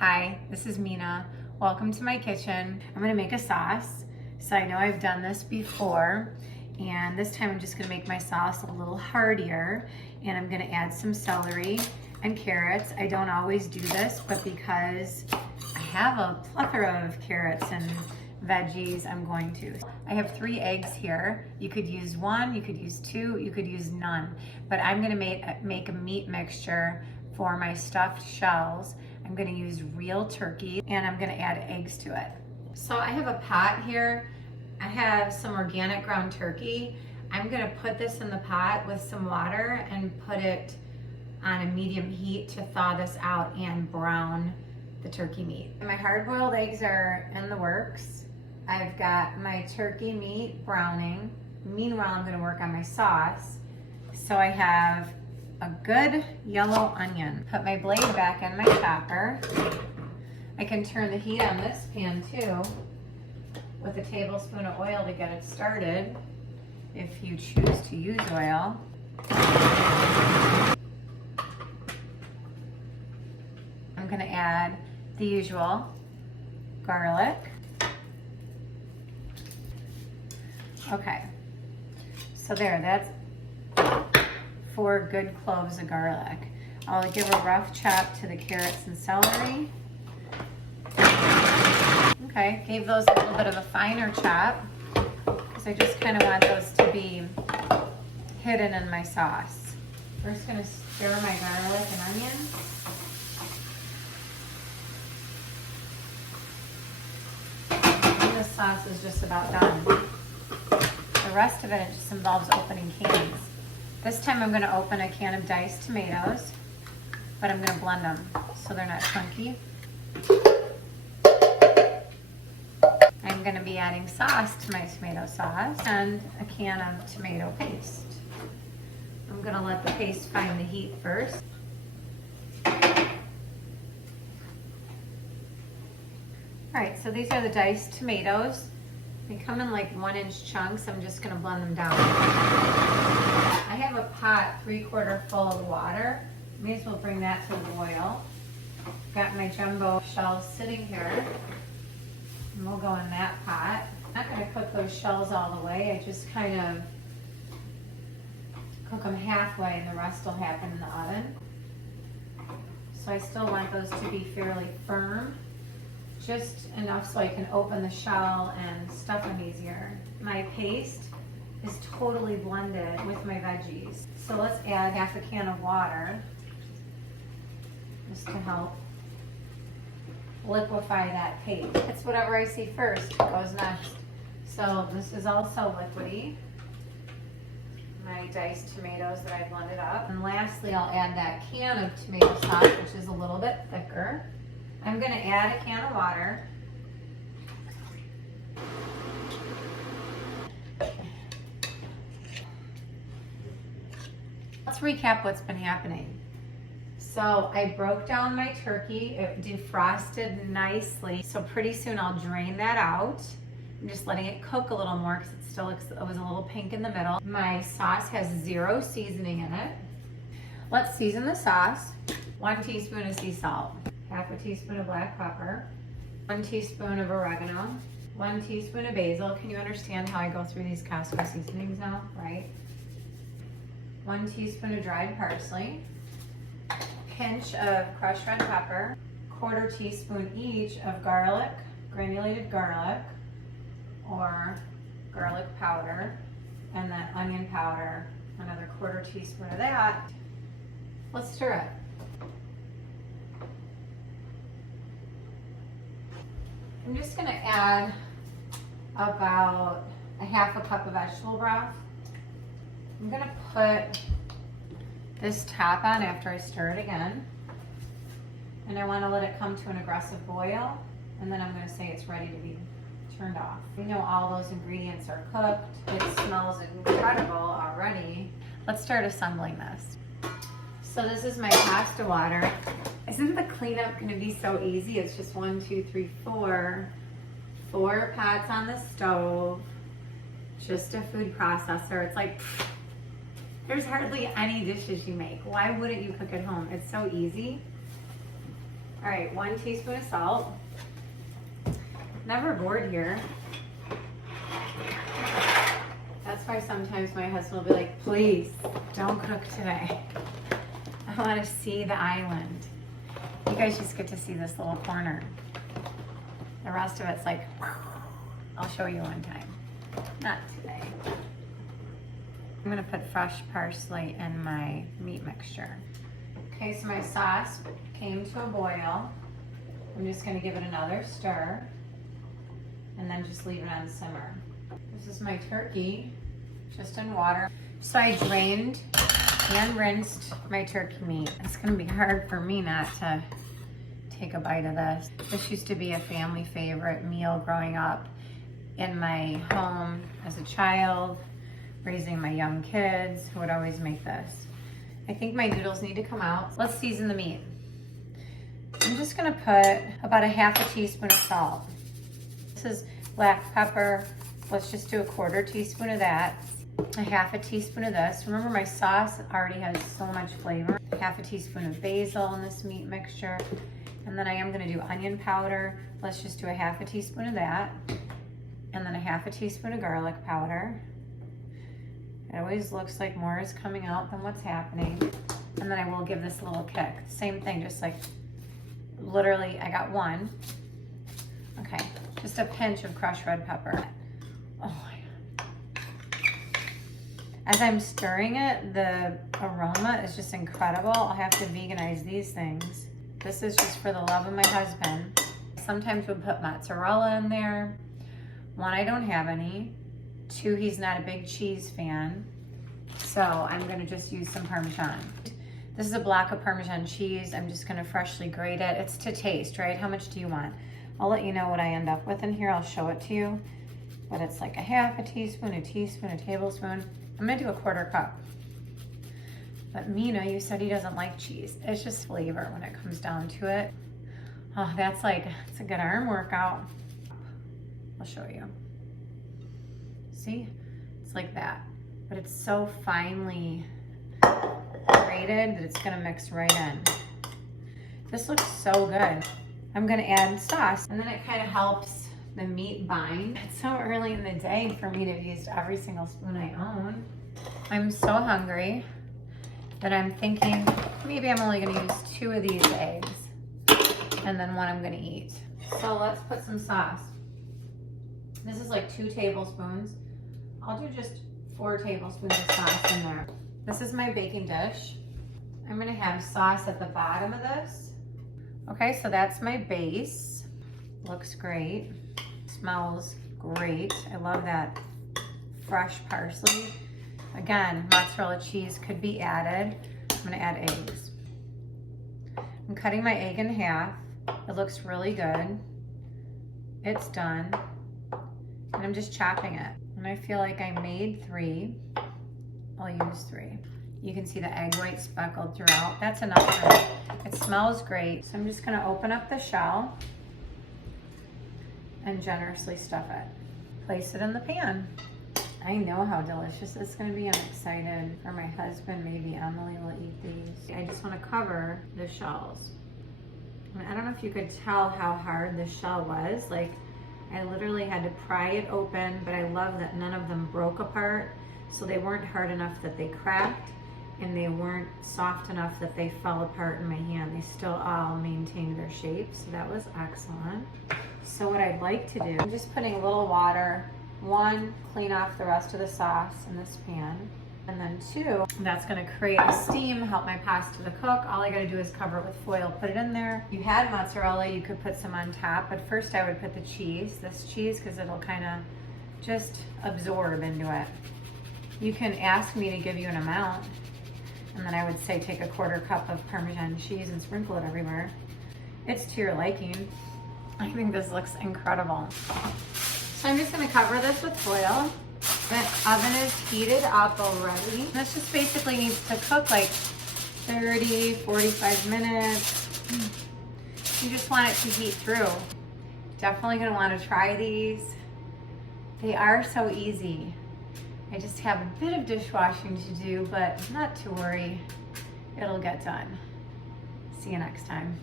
Hi, this is Mina. Welcome to my kitchen. I'm gonna make a sauce. So I know I've done this before, and this time I'm just gonna make my sauce a little heartier, and I'm gonna add some celery and carrots. I don't always do this, but because I have a plethora of carrots and veggies, I'm going to. I have 3 eggs here. You could use 1, you could use 2, you could use none, but I'm gonna make a meat mixture for my stuffed shells. I'm gonna use real turkey and I'm gonna add eggs to it. So I have a pot here. I have some organic ground turkey. I'm gonna put this in the pot with some water and put it on a medium heat to thaw this out and brown the turkey meat. My hard-boiled eggs are in the works. I've got my turkey meat browning. Meanwhile, I'm gonna work on my sauce. So I have a good yellow onion. Put my blade back in my chopper. I can turn the heat on this pan too with a tablespoon of oil to get it started if you choose to use oil. I'm gonna add the usual garlic. Okay, so that's 4 good cloves of garlic. I'll give a rough chop to the carrots and celery. Okay, gave those a little bit of a finer chop because I just kind of want those to be hidden in my sauce. First gonna stir my garlic and onion. And this sauce is just about done. The rest of it just involves opening cans. This time I'm going to open a can of diced tomatoes, but I'm going to blend them so they're not chunky. I'm going to be adding sauce to my tomato sauce and a can of tomato paste. I'm going to let the paste find the heat first. Alright, so these are the diced tomatoes. They come in like 1-inch chunks. I'm just going to blend them down. I have a pot 3/4 full of water. May as well bring that to the boil. Got my jumbo shells sitting here. And we'll go in that pot. I'm not going to cook those shells all the way. I just kind of cook them halfway and the rest will happen in the oven. So I still want those to be fairly firm. Just enough so I can open the shell and stuff them easier. My paste is totally blended with my veggies. So let's add half a can of water just to help liquefy that paste. It's whatever I see first goes next. So this is also liquidy. My diced tomatoes that I blended up. And lastly, I'll add that can of tomato sauce, which is a little bit thicker. I'm going to add a can of water. Let's recap what's been happening. So I broke down my turkey. It defrosted nicely. So pretty soon I'll drain that out. I'm just letting it cook a little more because it was a little pink in the middle. My sauce has 0 seasoning in it. Let's season the sauce. 1 teaspoon of sea salt. Half a teaspoon of black pepper, 1 teaspoon of oregano, 1 teaspoon of basil. Can you understand how I go through these Costco seasonings now, right? 1 teaspoon of dried parsley, pinch of crushed red pepper, 1/4 teaspoon each of garlic, granulated garlic, or garlic powder, and then onion powder, another 1/4 teaspoon of that. Let's stir it. I'm just going to add about a half a cup of vegetable broth. I'm going to put this top on after I stir it again. And I want to let it come to an aggressive boil. And then I'm going to say it's ready to be turned off. We know all those ingredients are cooked. It smells incredible already. Let's start assembling this. So this is my pasta water. Isn't the cleanup going to be so easy? It's just 1, 2, 3, 4. 4 pots on the stove. Just a food processor. It's like, there's hardly any dishes you make. Why wouldn't you cook at home? It's so easy. All right, 1 teaspoon of salt. Never bored here. That's why sometimes my husband will be like, please, don't cook today. I want to see the island. You guys just get to see this little corner. The rest of it's like, I'll show you one time. Not today. I'm gonna put fresh parsley in my meat mixture. Okay, so my sauce came to a boil. I'm just gonna give it another stir and then just leave it on simmer. This is my turkey, just in water. So I drained and rinsed my turkey meat. It's gonna be hard for me not to take a bite of this. This used to be a family favorite meal growing up in my home as a child, raising my young kids, who would always make this. I think my noodles need to come out. Let's season the meat. I'm just gonna put about a half a teaspoon of salt. This is black pepper. Let's just do a 1/4 teaspoon of that. A half a teaspoon of this. Remember, my sauce already has so much flavor. Half a teaspoon of basil in this meat mixture. And then I am gonna do onion powder. Let's just do a half a teaspoon of that. And then a half a teaspoon of garlic powder. It always looks like more is coming out than what's happening. And then I will give this a little kick. Same thing, just like literally I got 1. Okay, just a pinch of crushed red pepper. Oh my God. As I'm stirring it, the aroma is just incredible. I'll have to veganize these things. This is just for the love of my husband. Sometimes we'll put mozzarella in there. 1, I don't have any. 2, he's not a big cheese fan. So I'm gonna just use some Parmesan. This is a block of Parmesan cheese. I'm just gonna freshly grate it. It's to taste, right? How much do you want? I'll let you know what I end up with in here. I'll show it to you. But it's like a half a teaspoon, a teaspoon, a tablespoon. I'm gonna do a 1/4 cup. But Mina, you said he doesn't like cheese. It's just flavor when it comes down to it. Oh, that's like, it's a good arm workout. I'll show you. See, it's like that. But it's so finely grated that it's gonna mix right in. This looks so good. I'm gonna add sauce, and then it kind of helps the meat bind. It's so early in the day for me to have used every single spoon I own. I'm so hungry that I'm thinking maybe I'm only gonna use 2 of these eggs, and then 1 I'm gonna eat. So let's put some sauce. This is like 2 tablespoons. I'll do just 4 tablespoons of sauce in there. This is my baking dish. I'm gonna have sauce at the bottom of this. Okay, so that's my base. Looks great. Smells great. I love that fresh parsley. Again, mozzarella cheese could be added. I'm gonna add eggs. I'm cutting my egg in half. It looks really good. It's done. And I'm just chopping it. And I feel like I made 3. I'll use 3. You can see the egg white speckled throughout. That's enough for me. It smells great. So I'm just gonna open up the shell and generously stuff it. Place it in the pan. I know how delicious it's gonna be. I'm excited for my husband. Maybe Emily will eat these. I just wanna cover the shells. I don't know if you could tell how hard this shell was. Like, I literally had to pry it open, but I love that none of them broke apart. So they weren't hard enough that they cracked, and they weren't soft enough that they fell apart in my hand. They still all maintained their shape, so that was excellent. So what I'd like to do, I'm just putting a little water. 1, clean off the rest of the sauce in this pan. And then 2, that's gonna create a steam, help my pasta to cook. All I gotta do is cover it with foil, put it in there. If you had mozzarella, you could put some on top, but first I would put the cheese, this cheese, because it'll kind of just absorb into it. You can ask me to give you an amount, and then I would say take a 1/4 cup of Parmesan cheese and sprinkle it everywhere. It's to your liking. I think this looks incredible. So I'm just gonna cover this with foil. The oven is heated up already. This just basically needs to cook like 30, 45 minutes. You just want it to heat through. Definitely gonna wanna try these. They are so easy. I just have a bit of dishwashing to do, but not to worry, it'll get done. See you next time.